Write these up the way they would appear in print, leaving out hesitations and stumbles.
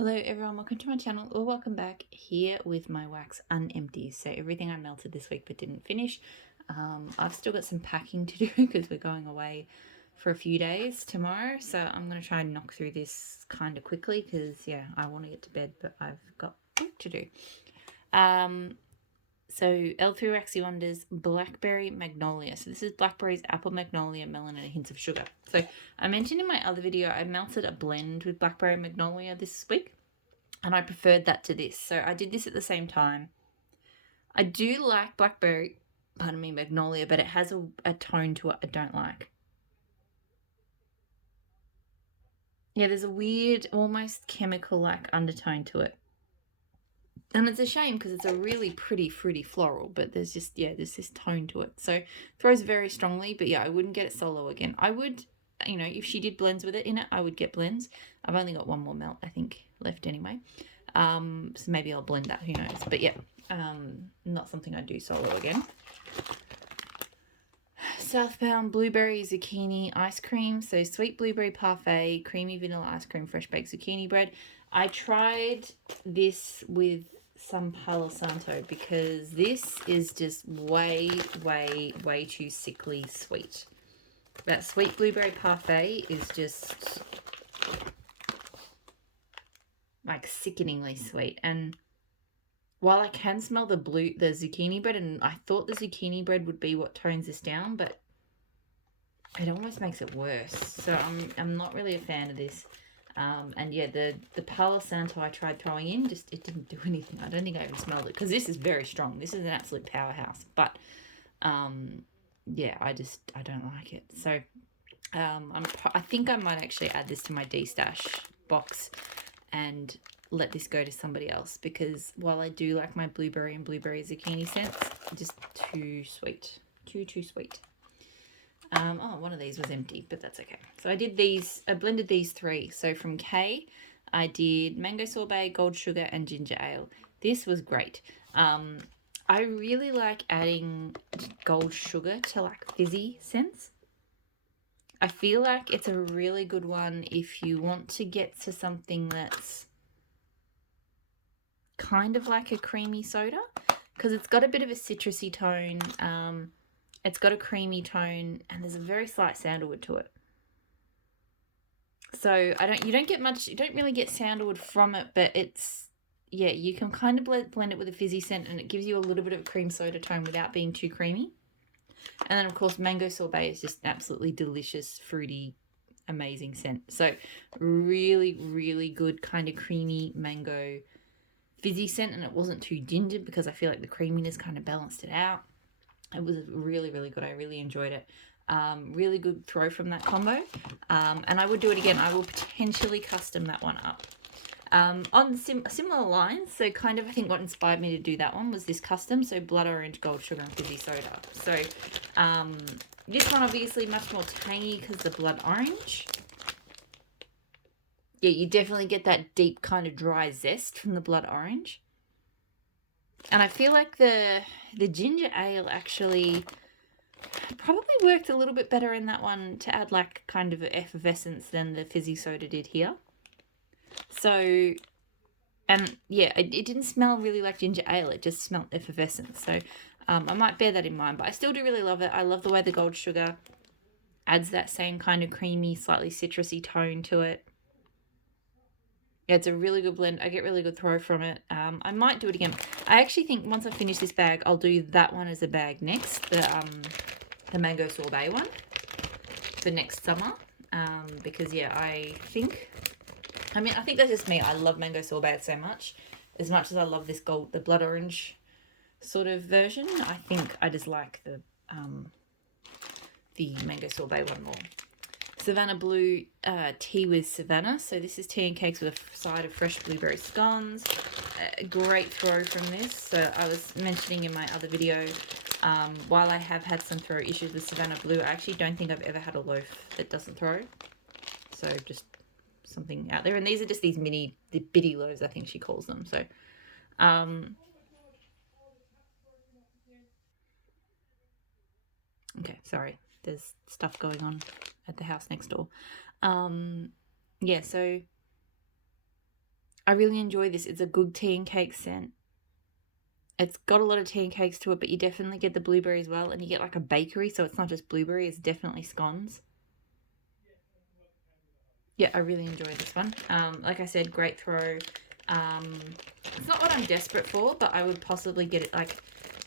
Hello everyone, welcome to my channel or welcome back here with my wax Unempties. So everything I melted this week but didn't finish. I've still got some packing to do because we're going away for a few days tomorrow. So I'm going to try and knock through this kind of quickly because yeah, I want to get to bed but I've got work to do. So L3 Waxy Wonders Blackberry Magnolia. So this is blackberries, apple magnolia, melon, and hints of sugar. So I mentioned in my other video I melted a blend with Blackberry Magnolia this week, and I preferred that to this. So I did this at the same time. I do like Blackberry, Magnolia, but it has a tone to it I don't like. Yeah, there's a weird, almost chemical-like undertone to it. And it's a shame because it's a really pretty fruity floral, but there's just, yeah, there's this tone to it. So throws very strongly, but yeah, I wouldn't get it solo again. I would, you know, if she did blends with it in it, I would get blends. I've only got one more melt, I think, left anyway. So maybe I'll blend that, who knows. But yeah, not something I do solo again. Southbound blueberry zucchini ice cream. So sweet blueberry parfait, creamy vanilla ice cream, fresh baked zucchini bread. I tried this with some Palo Santo because this is just way too sickly sweet. That sweet blueberry parfait is just like sickeningly sweet. And while I can smell the zucchini bread, and I thought the zucchini bread would be what tones this down, but it almost makes it worse. So I'm not really a fan of this. And yeah, the Palo Santo I tried throwing in, just it didn't do anything. I don't think I even smelled it because this is very strong. This is an absolute powerhouse. But yeah, I don't like it. So I think I might actually add this to my D-stash box and let this go to somebody else, because while I do like my blueberry and blueberry zucchini scents, just too sweet. Too sweet. Oh, one of these was empty, but that's okay. So I blended these three. So from K, I did mango sorbet, gold sugar, and ginger ale. This was great. I really like adding gold sugar to like fizzy scents. I feel like it's a really good one if you want to get to something that's kind of like a creamy soda, because it's got a bit of a citrusy tone. It's got a creamy tone, and there's a very slight sandalwood to it. So you don't really get sandalwood from it, but it's, yeah, you can kind of blend it with a fizzy scent, and it gives you a little bit of a cream soda tone without being too creamy. And then of course mango sorbet is just absolutely delicious, fruity, amazing scent. So really good kind of creamy mango fizzy scent, and it wasn't too gingered because I feel like the creaminess kind of balanced it out. It was really good. I really enjoyed it. Really good throw from that combo. And I would do it again. I will potentially custom that one up. On similar lines, so kind of I think what inspired me to do that one was this custom. So blood orange, gold sugar, and fizzy soda. So this one obviously much more tangy because the blood orange. Yeah, you definitely get that deep kind of dry zest from the blood orange. And I feel like the ginger ale actually probably worked a little bit better in that one to add like kind of effervescence than the fizzy soda did here. So, and yeah, it didn't smell really like ginger ale. It just smelled effervescent. So I might bear that in mind, but I still do really love it. I love the way the gold sugar adds that same kind of creamy, slightly citrusy tone to it. Yeah, it's a really good blend. I get really good throw from it. I might do it again. I actually think once I finish this bag, I'll do that one as a bag next. The mango sorbet one for next summer. Because yeah, I think that's just me. I love mango sorbet so much. As much as I love this the blood orange sort of version, I think I just like the mango sorbet one more. Savannah Blue tea with Savannah. So this is tea and cakes with a side of fresh blueberry scones. A great throw from this. So I was mentioning in my other video, while I have had some throw issues with Savannah Blue, I actually don't think I've ever had a loaf that doesn't throw. So just something out there. And these are just these the bitty loaves, I think she calls them. So okay, sorry. There's stuff going on at the house next door. Yeah, so I really enjoy this. It's a good tea and cake scent. It's got a lot of tea and cakes to it, but you definitely get the blueberry as well, and you get like a bakery, so it's not just blueberry, it's definitely scones. Yeah, I really enjoy this one. Like I said, great throw. It's not what I'm desperate for, but I would possibly get it. Like,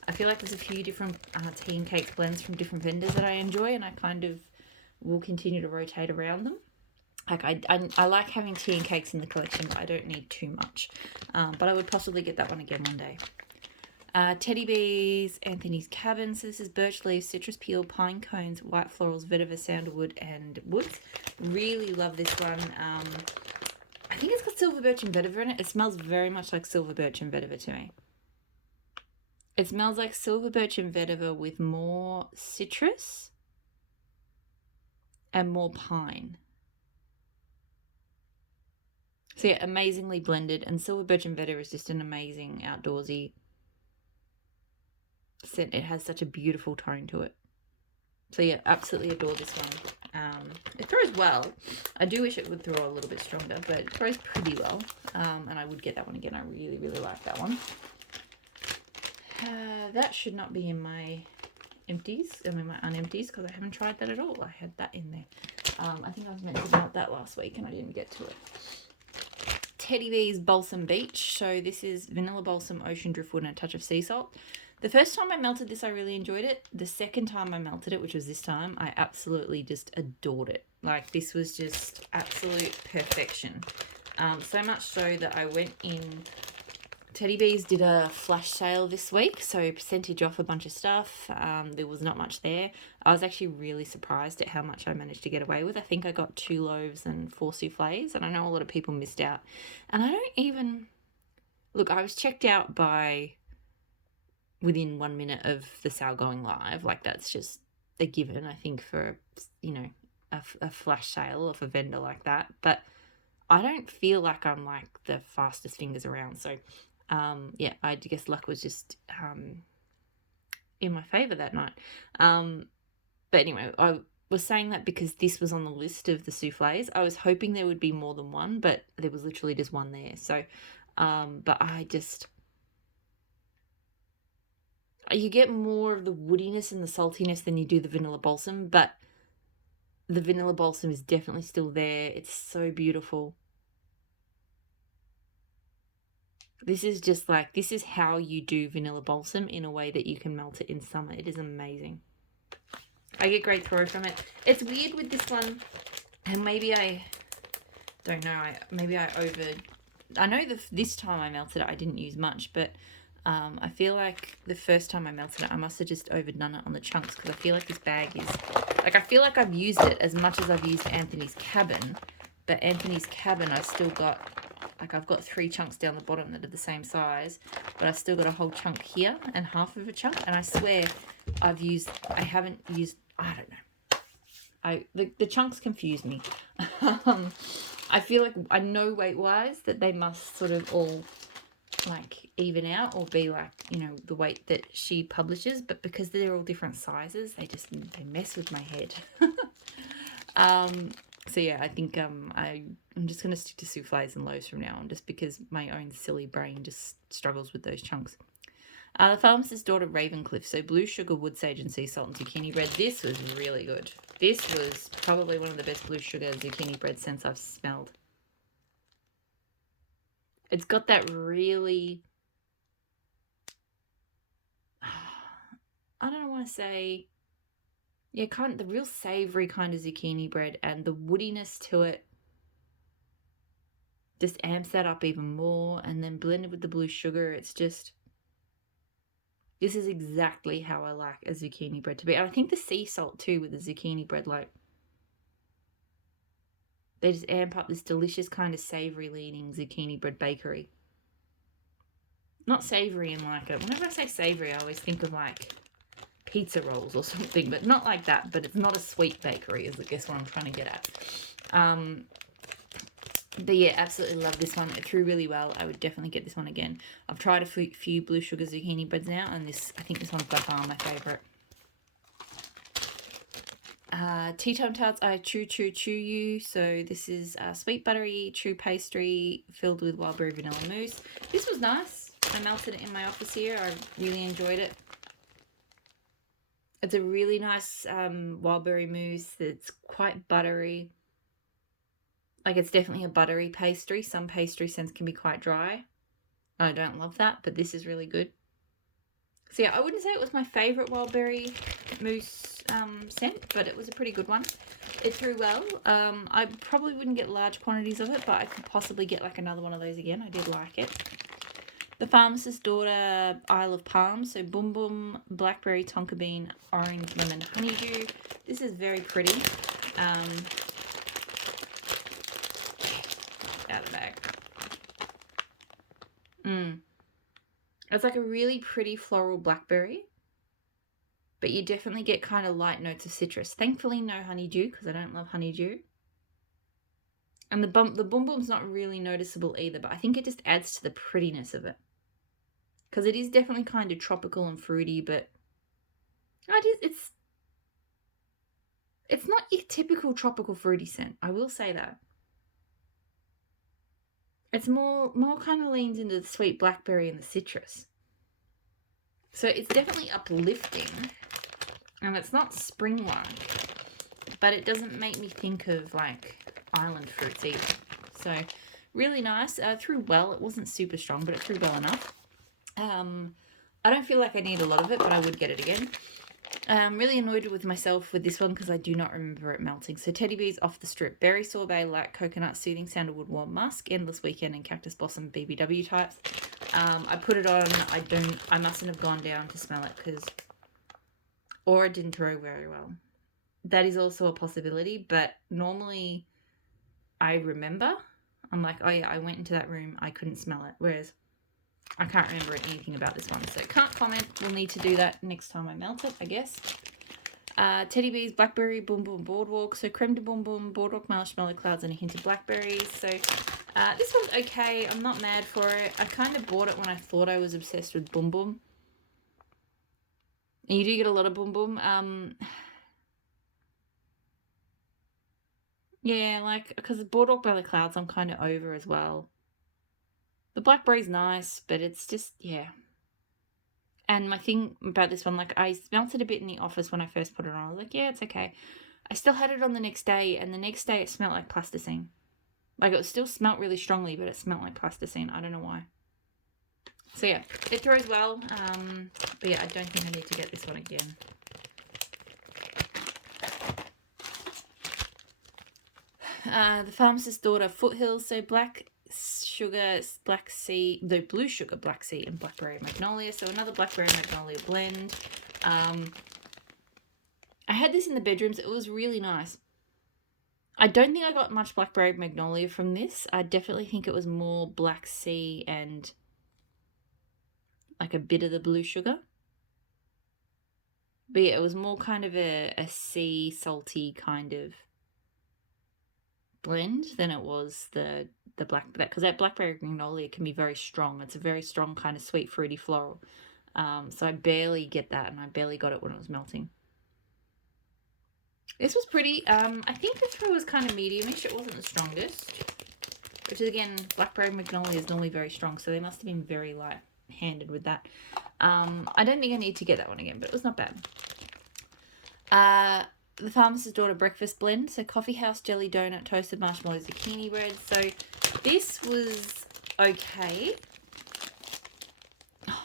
I feel like there's a few different tea and cake blends from different vendors that I enjoy, and I kind of will continue to rotate around them. Like, I like having tea and cakes in the collection, but I don't need too much. But I would possibly get that one again one day. Teddy Bees, Anthony's Cabin. So this is birch leaves, citrus peel, pine cones, white florals, vetiver, sandalwood, and woods. Really love this one. I think it's got silver birch and vetiver in it. It smells very much like silver birch and vetiver to me. It smells like silver birch and vetiver with more citrus and more pine. So yeah, amazingly blended. And silver birch and vetiver is just an amazing outdoorsy scent. It has such a beautiful tone to it. So yeah, absolutely adore this one. It throws well. I do wish it would throw a little bit stronger, but it throws pretty well. And I would get that one again. I really, really like that one. That should not be in my empties. I mean my unempties, because I haven't tried that at all. I had that in there. I think I was meant to melt that last week and I didn't get to it. Teddy Bees Balsam Beach. So this is vanilla balsam, ocean driftwood, and a touch of sea salt. The first time I melted this, I really enjoyed it. The second time I melted it, which was this time, I absolutely just adored it. Like, this was just absolute perfection. So much so that I went in... Teddy Bees did a flash sale this week, so percentage off a bunch of stuff. There was not much there. I was actually really surprised at how much I managed to get away with. I think I got 2 loaves and 4 soufflés, and I know a lot of people missed out. And I don't even... Look, I was checked out by... within 1 minute of the sale going live. Like, that's just a given, I think, for, you know, a flash sale of a vendor like that. But I don't feel like I'm like the fastest fingers around. So yeah, I guess luck was just in my favor that night. But anyway, I was saying that because this was on the list of the soufflés. I was hoping there would be more than one, but there was literally just one there. So but I just... You get more of the woodiness and the saltiness than you do the vanilla balsam, but the vanilla balsam is definitely still there. It's so beautiful. This is just like, this is how you do vanilla balsam in a way that you can melt it in summer. It is amazing. I get great throw from it. It's weird with this one, and maybe I don't know, I know this time I melted it, I didn't use much, but I feel like the first time I melted it, I must have just overdone it on the chunks, because I feel like this bag is... Like, I feel like I've used it as much as I've used Anthony's Cabin, but Anthony's Cabin, I've still got... Like, I've got 3 chunks down the bottom that are the same size, but I've still got a whole chunk here and half of a chunk, and I swear I haven't used... I don't know. The chunks confuse me. I feel like I know weight-wise that they must sort of all... like even out or be like, you know, the weight that she publishes, but because they're all different sizes, they mess with my head. So yeah, I think I'm just gonna stick to soufflés and loaves from now on, just because my own silly brain just struggles with those chunks. The Farmhouse Daughter Ravencliff. So blue sugar, wood sage, and sea salt and zucchini bread. This was really good. This was probably one of the best blue sugar zucchini bread scents I've smelled. It's got that really, I don't want to say, yeah, kind of the real savory kind of zucchini bread, and the woodiness to it just amps that up even more, and then blended with the blue sugar, it's just, this is exactly how I like a zucchini bread to be. And I think the sea salt too with the zucchini bread, like, they just amp up this delicious kind of savory leaning zucchini bread bakery. Not savory in like whenever I say savory, I always think of like pizza rolls or something, but not like that. But it's not a sweet bakery, is I guess what I'm trying to get at. But yeah, absolutely love this one. It threw really well. I would definitely get this one again. I've tried a few blue sugar zucchini breads now, and I think this one's by far my favourite. Tea Time Tarts, I chew you. So this is sweet buttery chew pastry filled with wild berry vanilla mousse. This was nice. I melted it in my office here. I really enjoyed it. It's a really nice wild berry mousse that's quite buttery. Like, it's definitely a buttery pastry. Some pastry scents can be quite dry. I don't love that, but this is really good. So yeah, I wouldn't say it was my favourite wild berry mousse scent, but it was a pretty good one. It threw well. I probably wouldn't get large quantities of it, but I could possibly get like another one of those again. I did like it. The Pharmacist's Daughter Isle of Palm. So Boom Boom, Blackberry, Tonka Bean, Orange, Lemon, Honeydew. This is very pretty. Out of the bag. It's like a really pretty floral blackberry, but you definitely get kind of light notes of citrus. Thankfully, no honeydew, because I don't love honeydew. And the Boom Boom's not really noticeable either, but I think it just adds to the prettiness of it. Because it is definitely kind of tropical and fruity, but it's not your typical tropical fruity scent. I will say that. It's more kind of leans into the sweet blackberry and the citrus. So it's definitely uplifting. And it's not spring-like. But it doesn't make me think of, like, island fruits either. So, really nice. Threw well. It wasn't super strong, but it threw well enough. I don't feel like I need a lot of it, but I would get it again. Really annoyed with myself with this one because I do not remember it melting. So Teddy Bees Off the Strip, Berry Sorbet, Light Coconut, Soothing Sandalwood, Warm Musk, Endless Weekend, and Cactus Blossom BBW types. I put it on. I mustn't have gone down to smell it or it didn't throw very well. That is also a possibility, but normally I remember. I'm like, oh yeah, I went into that room, I couldn't smell it. Whereas I can't remember anything about this one, so can't comment. We'll need to do that next time I melt it, I guess. Teddy Bees, Blackberry, Boom Boom, Boardwalk. So Creme de Boom Boom, Boardwalk, Marshmallow Clouds, and a hint of blackberries. So this one's okay. I'm not mad for it. I kind of bought it when I thought I was obsessed with Boom Boom. And you do get a lot of Boom Boom. Yeah, like, because Boardwalk by the Clouds I'm kind of over as well. The blackberry's nice, but it's just, yeah. And my thing about this one, like, I smelt it a bit in the office when I first put it on. I was like, yeah, it's okay. I still had it on the next day, and the next day it smelled like plasticine. Like, it still smelt really strongly, but it smelled like plasticine. I don't know why. So, yeah, it throws well. But, yeah, I don't think I need to get this one again. The Pharmacist's Daughter Foothills. So, black sugar, black sea, the blue sugar, black sea, and Blackberry Magnolia. So another Blackberry Magnolia blend. I had this in the bedrooms. It was really nice. I don't think I got much Blackberry Magnolia from this. I definitely think it was more black sea and like a bit of the blue sugar. But yeah, it was more kind of a sea salty kind of blend than it was the because that Blackberry Magnolia can be very strong. It's a very strong kind of sweet fruity floral. So I barely get that, and I barely got it when it was melting. This was pretty. I think the throw was kind of medium-ish. It wasn't the strongest, which is, again, Blackberry Magnolia is normally very strong, so they must have been very light-handed with that. I don't think I need to get that one again, but it was not bad. The Pharmacist's Daughter Breakfast Blend. So Coffee House Jelly Donut, Toasted Marshmallow, Zucchini Bread. So this was okay.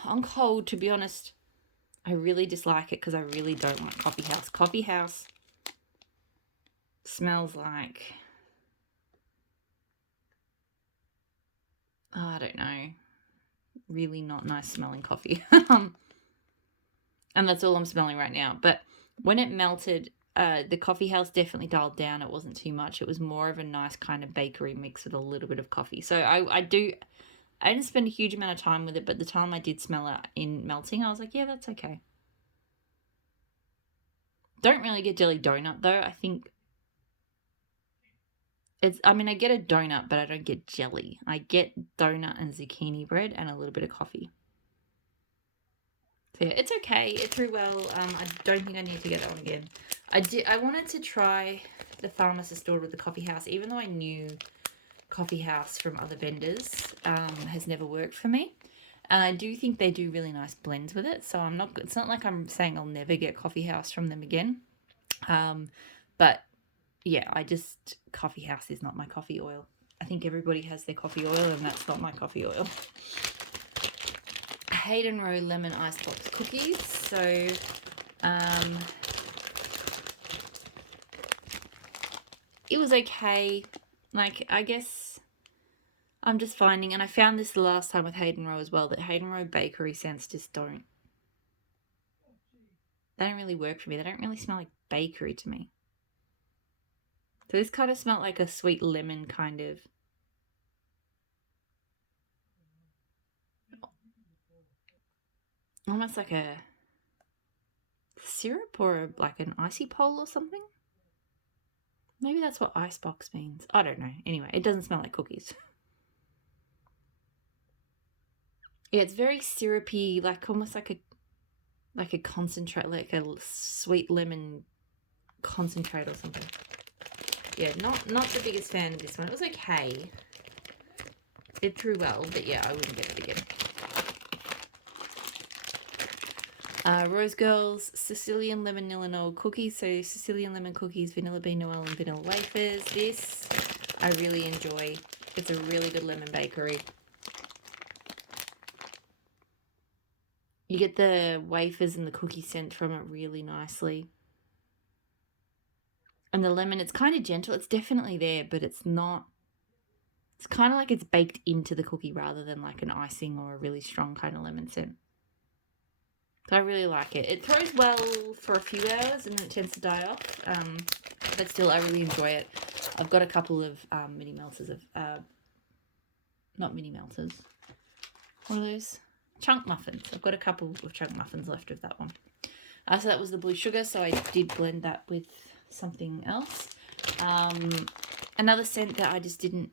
On cold, to be honest, I really dislike it because I really don't like Coffee House. Coffee House smells like, I don't know, really not nice smelling coffee. And that's all I'm smelling right now. But when it melted, the Coffee House definitely dialed down. It wasn't too much. It was more of a nice kind of bakery mix with a little bit of coffee. So I didn't spend a huge amount of time with it, but the time I did smell it in melting, I was like, yeah, that's okay. Don't really get jelly donut, though. I think I get a donut, but I don't get jelly. I get donut and zucchini bread and a little bit of coffee. So yeah, it's okay. It threw well. I don't think I need to get that one again. I wanted to try the Farmhouse store with the coffee house, even though I knew coffee house from other vendors has never worked for me. And I do think they do really nice blends with it. So it's not like I'm saying I'll never get coffee house from them again. But yeah, coffee house is not my coffee oil. I think everybody has their coffee oil, and that's not my coffee oil. Hayden Rowe lemon icebox cookies. So it was okay. Like, I guess I'm just finding, and I found this the last time with Hayden Rowe as well, that Hayden Rowe bakery scents just they don't really work for me. They don't really smell like bakery to me. So this kind of smelled like a sweet lemon kind of. Almost like a syrup or like an icy pole or something. Maybe that's what Icebox means. I don't know. Anyway, it doesn't smell like cookies. Yeah, it's very syrupy, like almost like a concentrate, like a sweet lemon concentrate or something. Yeah, not the biggest fan of this one. It was okay. It threw well, but yeah, I wouldn't get it again. Rose Girls Sicilian Lemon Noel cookies. So Sicilian lemon cookies, vanilla bean Noel, and vanilla wafers. This I really enjoy. It's a really good lemon bakery. You get the wafers and the cookie scent from it really nicely. And the lemon, it's kind of gentle. It's definitely there, but it's not. It's kind of like it's baked into the cookie rather than like an icing or a really strong kind of lemon scent. So I really like it. It throws well for a few hours and then it tends to die off. But still, I really enjoy it. I've got a couple of mini melters of, not mini melters. What are those? Chunk muffins. I've got a couple of chunk muffins left of that one. So that was the blue sugar. So I did blend that with something else. Another scent that I just didn't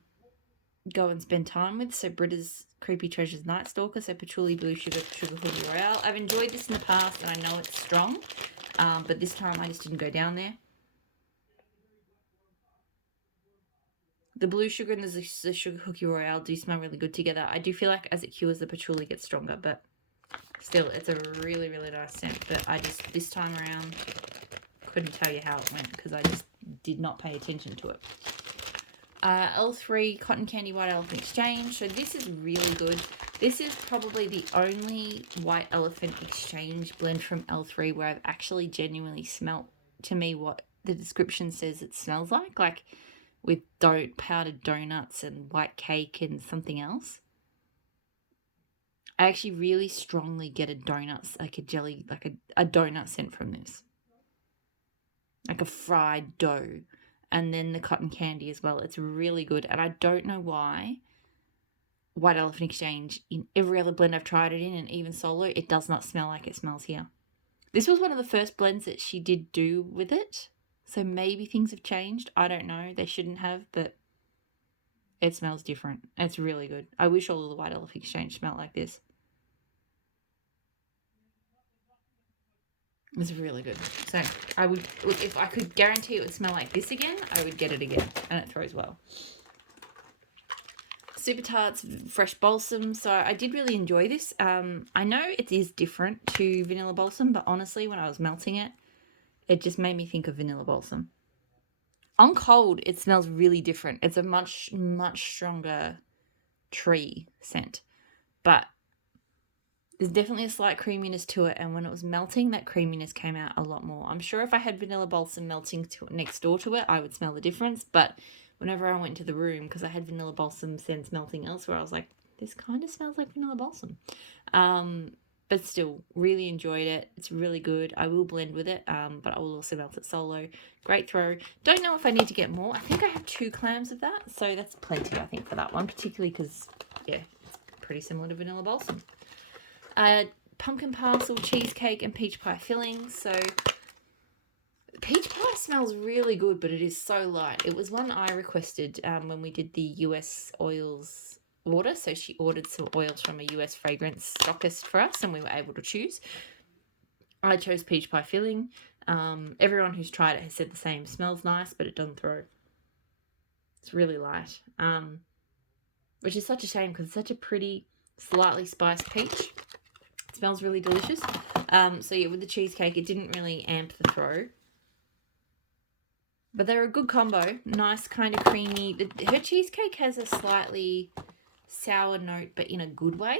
go and spend time with. So Britta's Creepy Treasures Night Stalker. So Patchouli Blue Sugar Cookie Royale. I've enjoyed this in the past and I know it's strong. But this time I just didn't go down there. The blue sugar and the sugar cookie royale do smell really good together. I do feel like as it cures, the patchouli gets stronger, but still, it's a really, really nice scent. But I just, this time around, couldn't tell you how it went because I just did not pay attention to it. L3 Cotton Candy White Elephant Exchange. So this is really good. This is probably the only White Elephant Exchange blend from L3 where I've actually genuinely smelt to me what the description says it smells like with powdered donuts and white cake and something else. I actually really strongly get a donut, like a jelly, like a donut scent from this. Like a fried dough. And then the cotton candy as well. It's really good. And I don't know why White Elephant Exchange, in every other blend I've tried it in, and even solo, it does not smell like it smells here. This was one of the first blends that she did do with it. So maybe things have changed. I don't know. They shouldn't have, but it smells different. It's really good. I wish all of the White Elephant Exchange smelled like this. It's really good. So I would, if I could guarantee it would smell like this again, I would get it again. And it throws well. Super Tarts Fresh Balsam. So I did really enjoy this. I know it is different to Vanilla Balsam, but honestly, when I was melting it, it just made me think of Vanilla Balsam. On cold, it smells really different. It's a much, much stronger tree scent. But there's definitely a slight creaminess to it. And when it was melting, that creaminess came out a lot more. I'm sure if I had Vanilla Balsam melting next door to it, I would smell the difference. But whenever I went into the room, because I had Vanilla Balsam scents melting elsewhere, I was like, this kind of smells like Vanilla Balsam. But still, really enjoyed it. It's really good. I will blend with it, but I will also melt it solo. Great throw. Don't know if I need to get more. I think I have 2 clams of that, so that's plenty, I think, for that one, particularly because, yeah, it's pretty similar to Vanilla Balsam. Pumpkin Parcel, Cheesecake, and Peach Pie filling. So, Peach Pie smells really good, but it is so light. It was one I requested when we did the US oils order. So she ordered some oils from a US fragrance stockist for us and we were able to choose. I chose peach pie filling. Everyone who's tried it has said the same. Smells nice, but it doesn't throw. It's really light, which is such a shame because it's such a pretty, slightly spiced peach. It smells really delicious. So yeah, with the cheesecake, it didn't really amp the throw. But they're a good combo. Nice, kind of creamy. Her cheesecake has a slightly sour note, but in a good way.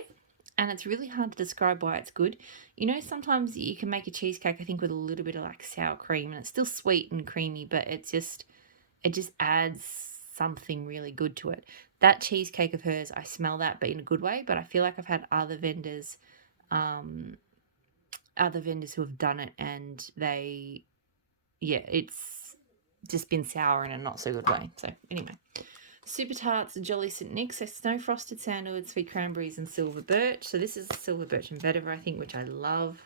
And it's really hard to describe why it's good. You know, sometimes you can make a cheesecake, I think, with a little bit of like sour cream, and it's still sweet and creamy, but it just adds something really good to it. That cheesecake of hers, I smell that, but in a good way. But I feel like I've had other vendors who have done it, and it's just been sour in a not so good way. So anyway. Super Tarts, Jolly St. Nick's, so snow frosted sandalwood, sweet cranberries, and silver birch. So this is silver birch and vetiver, I think, which I love.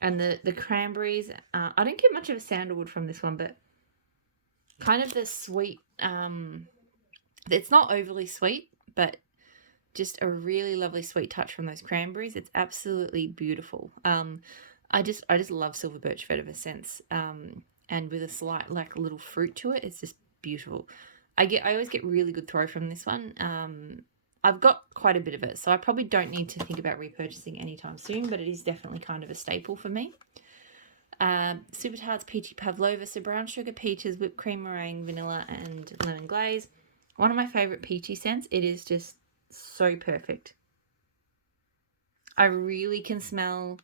And the cranberries, I don't get much of a sandalwood from this one, but kind of the sweet, it's not overly sweet, but just a really lovely sweet touch from those cranberries. It's absolutely beautiful. I just love silver birch vetiver scents, and with a slight like little fruit to it. It's just beautiful. I always get really good throw from this one. I've got quite a bit of it, so I probably don't need to think about repurchasing anytime soon, but it is definitely kind of a staple for me. Super Tarts Peachy Pavlova, so brown sugar, peaches, whipped cream, meringue, vanilla, and lemon glaze. One of my favourite peachy scents. It is just so perfect. I really can smell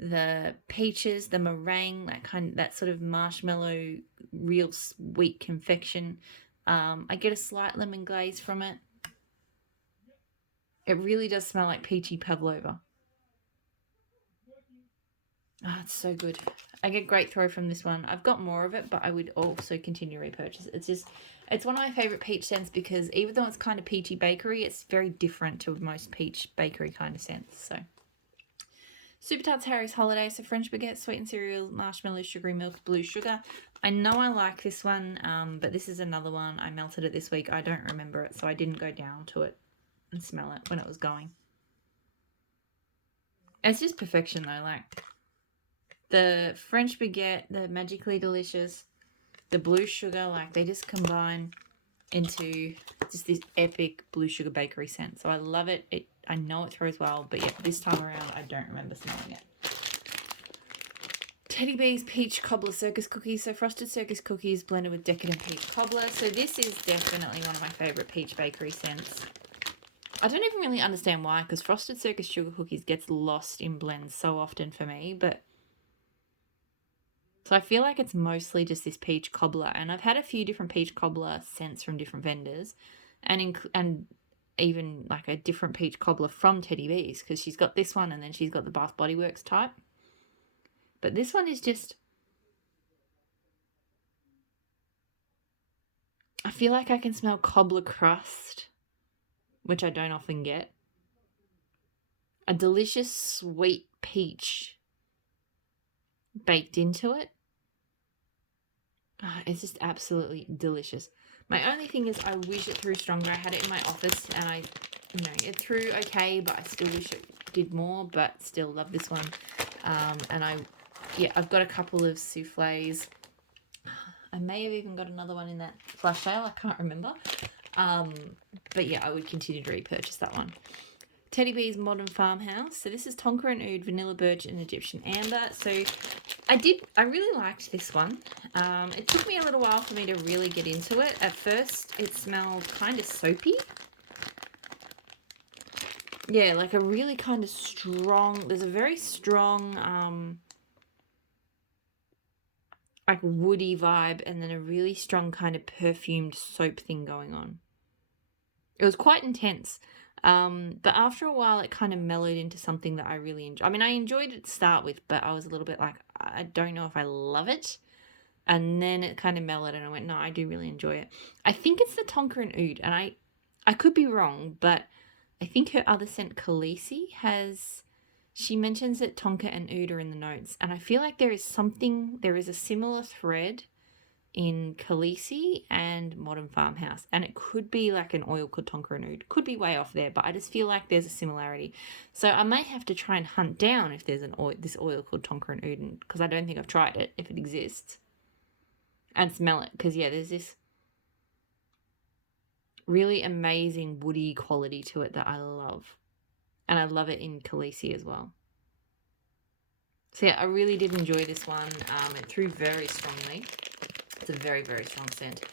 the peaches, the meringue, that sort of marshmallow, real sweet confection. I get a slight lemon glaze from it. It really does smell like peachy pavlova. Oh, it's so good. I get great throw from this one. I've got more of it, but I would also continue to repurchase it. It's one of my favourite peach scents because even though it's kind of peachy bakery, it's very different to most peach bakery kind of scents. So Super Tarts Harry's Holiday, so French baguette, sweetened cereal, marshmallow, sugary milk, blue sugar. I know I like this one, but this is another one. I melted it this week. I don't remember it, so I didn't go down to it and smell it when it was going. It's just perfection though, like the French baguette, the magically delicious, the blue sugar, like they just combine into just this epic blue sugar bakery scent. So I love it. I know it throws well, but yeah, this time around I don't remember smelling it. Teddy B's Peach Cobbler Circus Cookies. So frosted circus cookies blended with decadent peach cobbler. So this is definitely one of my favourite peach bakery scents. I don't even really understand why, because frosted circus sugar cookies gets lost in blends so often for me, but so I feel like it's mostly just this peach cobbler, and I've had a few different peach cobbler scents from different vendors, and even like a different peach cobbler from Teddy B's, because she's got this one and then she's got the Bath Body Works type. But this one is just, I feel like I can smell cobbler crust, which I don't often get. A delicious sweet peach baked into it. Oh, it's just absolutely delicious. My only thing is I wish it threw stronger. I had it in my office and it threw okay, but I still wish it did more, but still love this one. And I've got a couple of souffles. I may have even got another one in that flash sale. I can't remember. But yeah, I would continue to repurchase that one. Teddy B's Modern Farmhouse. So this is Tonka and Oud, Vanilla Birch, and Egyptian Amber. So I really liked this one. It took me a little while for me to really get into it. At first, it smelled kind of soapy. Yeah, like a really kind of strong, there's a very strong, like woody vibe, and then a really strong kind of perfumed soap thing going on. It was quite intense. But after a while, it kind of mellowed into something that I really enjoy. I mean, I enjoyed it to start with, but I was a little bit like, I don't know if I love it. And then it kind of mellowed, and I went, no, I do really enjoy it. I think it's the Tonka and Oud, and I could be wrong, but I think her other scent, Khaleesi, she mentions that Tonka and Oud are in the notes, and I feel like there is a similar thread in Khaleesi and Modern Farmhouse, and it could be like an oil called Tonka and Oud. Could be way off there, but I just feel like there's a similarity. So I may have to try and hunt down if there's this oil called Tonka and Oud, because I don't think I've tried it, if it exists, and smell it, because yeah, there's this really amazing woody quality to it that I love, and I love it in Khaleesi as well. So yeah, I really did enjoy this one. It threw very strongly. It's a very, very strong scent.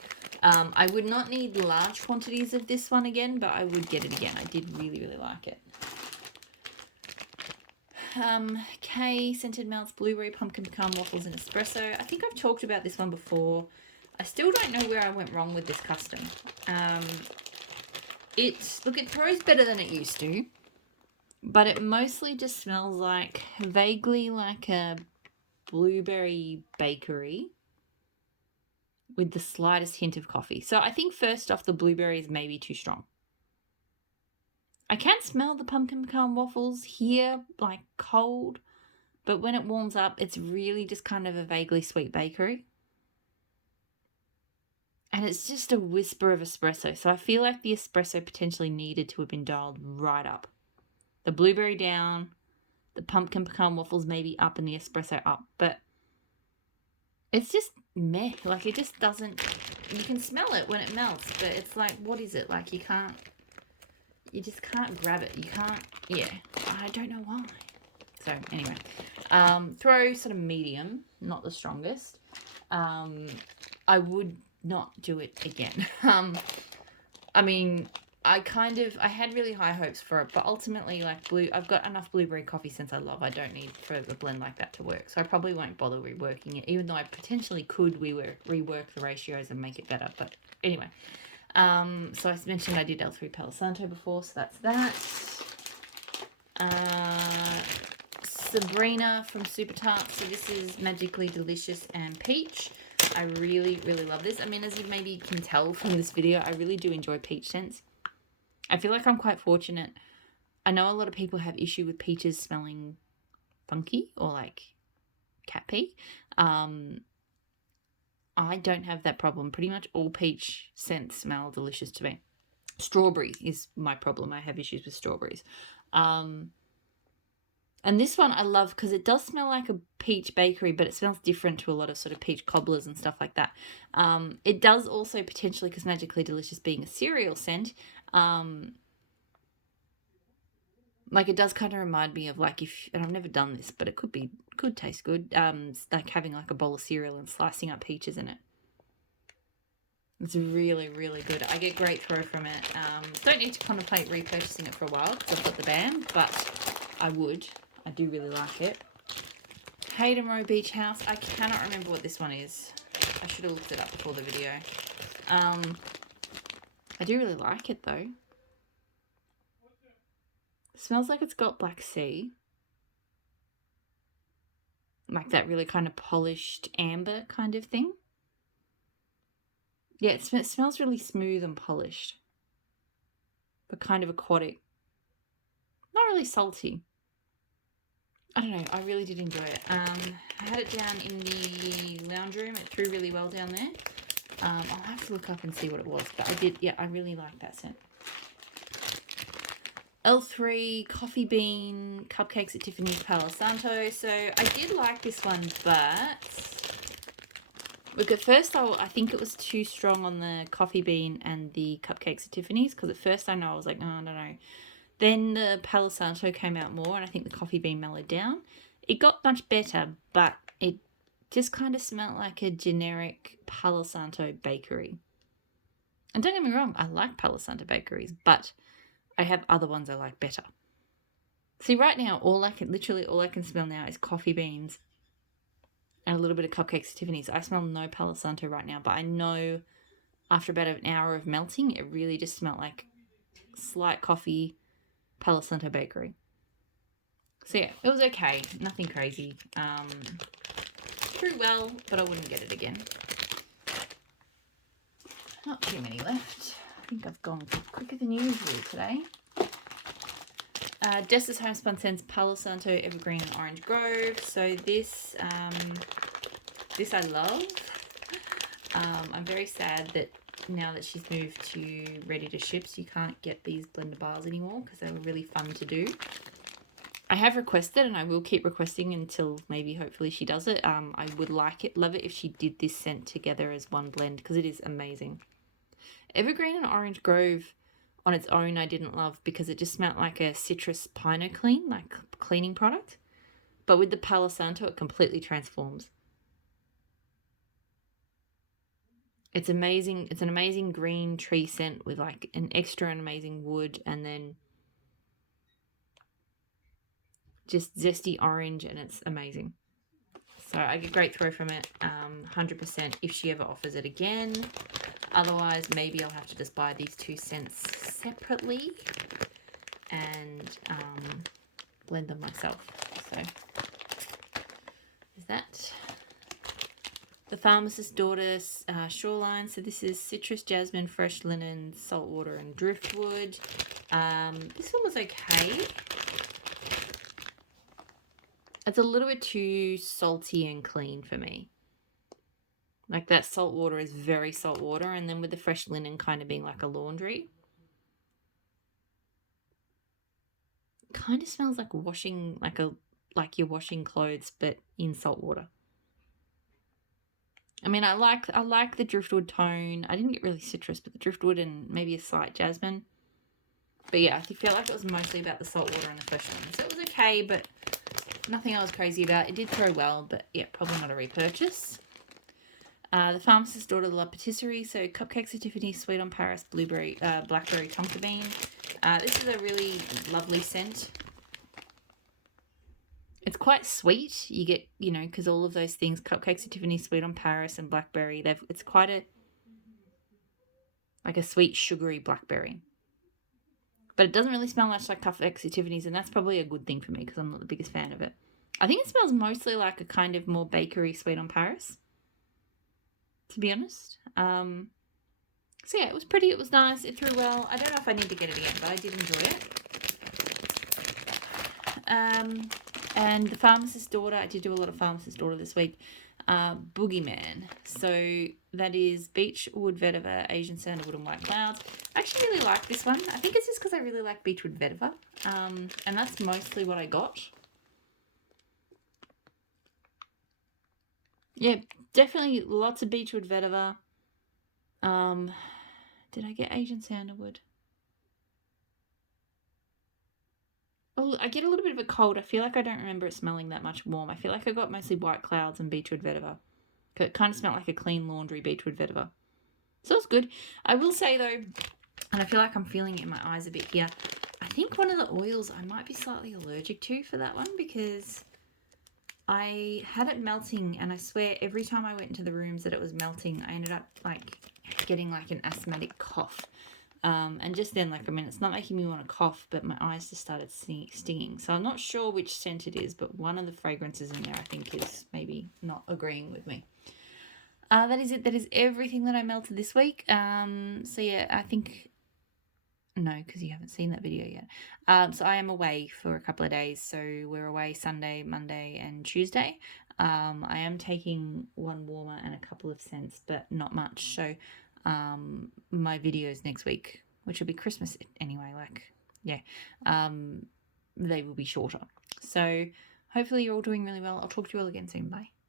I would not need large quantities of this one again, but I would get it again. I did really, really like it. K Scented Melts Blueberry Pumpkin Pecan Waffles and Espresso. I think I've talked about this one before. I still don't know where I went wrong with this custom. It throws better than it used to, but it mostly just smells like vaguely like a blueberry bakery with the slightest hint of coffee. So I think first off, the blueberry is maybe too strong. I can smell the pumpkin pecan waffles here, like cold, but when it warms up, it's really just kind of a vaguely sweet bakery. And it's just a whisper of espresso. So I feel like the espresso potentially needed to have been dialed right up. The blueberry down, the pumpkin pecan waffles maybe up, and the espresso up. But it's just meh. Like, it just doesn't... You can smell it when it melts, but it's like, what is it? Like, you just can't grab it. You can't... Yeah. I don't know why. So, anyway. Throw sort of medium, not the strongest. I would not do it again. I mean, I had really high hopes for it, but ultimately, like, I've got enough blueberry coffee scents I love. I don't need for a blend like that to work. So I probably won't bother reworking it, even though I potentially could rework the ratios and make it better. But anyway, so I mentioned I did L3 Palo Santo before, so that's that. Sabrina from Super Tarts. So this is Magically Delicious and Peach. I really, really love this. I mean, as you maybe can tell from this video, I really do enjoy peach scents. I feel like I'm quite fortunate. I know a lot of people have issue with peaches smelling funky or like cat pee. I don't have that problem. Pretty much all peach scents smell delicious to me. Strawberry is my problem. I have issues with strawberries. And this one I love because it does smell like a peach bakery, but it smells different to a lot of sort of peach cobblers and stuff like that. It does also potentially, because Magically Delicious being a cereal scent, like it does kind of remind me of like and I've never done this, but it could taste good. Like having like a bowl of cereal and slicing up peaches in it. It's really, really good. I get great throw from it. Don't need to contemplate repurchasing it for a while because I've got the band, but I would. I do really like it. Hayden Rowe Beach House. I cannot remember what this one is. I should have looked it up before the video. I do really like it though. It smells like it's got black sea. Like that really kind of polished amber kind of thing. Yeah, it smells really smooth and polished. But kind of aquatic. Not really salty. I don't know. I really did enjoy it. I had it down in the lounge room. It threw really well down there. I'll have to look up and see what it was. But I did. Yeah, I really liked that scent. L3 Coffee Bean Cupcakes at Tiffany's Palo Santo. So I did like this one, but look, at first I think it was too strong on the coffee bean and the cupcakes at Tiffany's, because at first I was like, oh, no. Then the Palo Santo came out more, and I think the coffee bean mellowed down. It got much better, but it just kind of smelled like a generic Palo Santo bakery. And don't get me wrong, I like Palo Santo bakeries, but I have other ones I like better. See, right now, all I can smell now is coffee beans and a little bit of cupcakes at Tiffany's. I smell no Palo Santo right now, but I know after about an hour of melting, it really just smelled like slight coffee, Palo Santo bakery. So yeah, it was okay. Nothing crazy. Threw well, but I wouldn't get it again. Not too many left. I think I've gone quicker than usual today. Dessa's Homespun Scents Palo Santo Evergreen and Orange Grove. So this I love. I'm very sad that now that she's moved to ready to ships, you can't get these blender bars anymore because they were really fun to do. I have requested, and I will keep requesting until maybe hopefully she does it. I would love it if she did this scent together as one blend because it is amazing. Evergreen and Orange Grove on its own I didn't love because it just smelled like a citrus Pino Clean, like cleaning product. But with the Palo Santo, it completely transforms. It's amazing. It's an amazing green tree scent with like an extra and amazing wood, and then just zesty orange, and it's amazing. So I get great throw from it, 100% if she ever offers it again. Otherwise, maybe I'll have to just buy these two scents separately and blend them myself. So there's that. The Pharmacist's Daughter Shoreline. So this is citrus, jasmine, fresh linen, saltwater, and driftwood. This one was okay. It's a little bit too salty and clean for me. Like that salt water is very salt water, and then with the fresh linen kind of being like a laundry. It kind of smells like washing, like you're washing clothes, but in salt water. I mean, I like the driftwood tone. I didn't get really citrus, but the driftwood and maybe a slight jasmine. But yeah, I feel like it was mostly about the salt water and the fresh linen. So it was okay, but nothing I was crazy about. It did throw well, but yeah, probably not a repurchase. The Pharmacist's Daughter, La Patisserie. So Cupcakes of Tiffany, Sweet on Paris, Blackberry Tonka Bean. This is a really lovely scent. It's quite sweet. You get, because all of those things, Cupcakes of Tiffany, Sweet on Paris, and Blackberry, it's quite a sweet, sugary blackberry. But it doesn't really smell much like Cupcakes of Tiffany's, and that's probably a good thing for me because I'm not the biggest fan of it. I think it smells mostly like a kind of more bakery Sweet on Paris, to be honest. So yeah, it was pretty. It was nice. It threw well. I don't know if I need to get it again, but I did enjoy it. And the Pharmacist's Daughter, I did do a lot of Pharmacist's Daughter this week. Boogeyman. So that is Beechwood Vetiver, Asian Sandalwood, and White Clouds. I actually really like this one. I think it's just because I really like Beechwood Vetiver. And that's mostly what I got. Yeah, definitely lots of Beechwood Vetiver. Did I get Asian Sandalwood? Well, I get a little bit of a cold. I feel like I don't remember it smelling that much warm. I feel like I got mostly White Clouds and Beechwood Vetiver. It kind of smelled like a clean laundry Beechwood Vetiver. So it's good. I will say though, and I feel like I'm feeling it in my eyes a bit here, I think one of the oils I might be slightly allergic to for that one because I had it melting, and I swear every time I went into the rooms that it was melting, I ended up getting an asthmatic cough. And just then, it's not making me want to cough, but my eyes just started stinging. So I'm not sure which scent it is, but one of the fragrances in there I think is maybe not agreeing with me. That is it. That is everything that I melted this week. So yeah, I think... No, because you haven't seen that video yet. So I am away for a couple of days. So we're away Sunday, Monday, and Tuesday. I am taking one warmer and a couple of scents, but not much. So my videos next week, which will be Christmas anyway, they will be shorter. So hopefully you're all doing really well. I'll talk to you all again soon. Bye.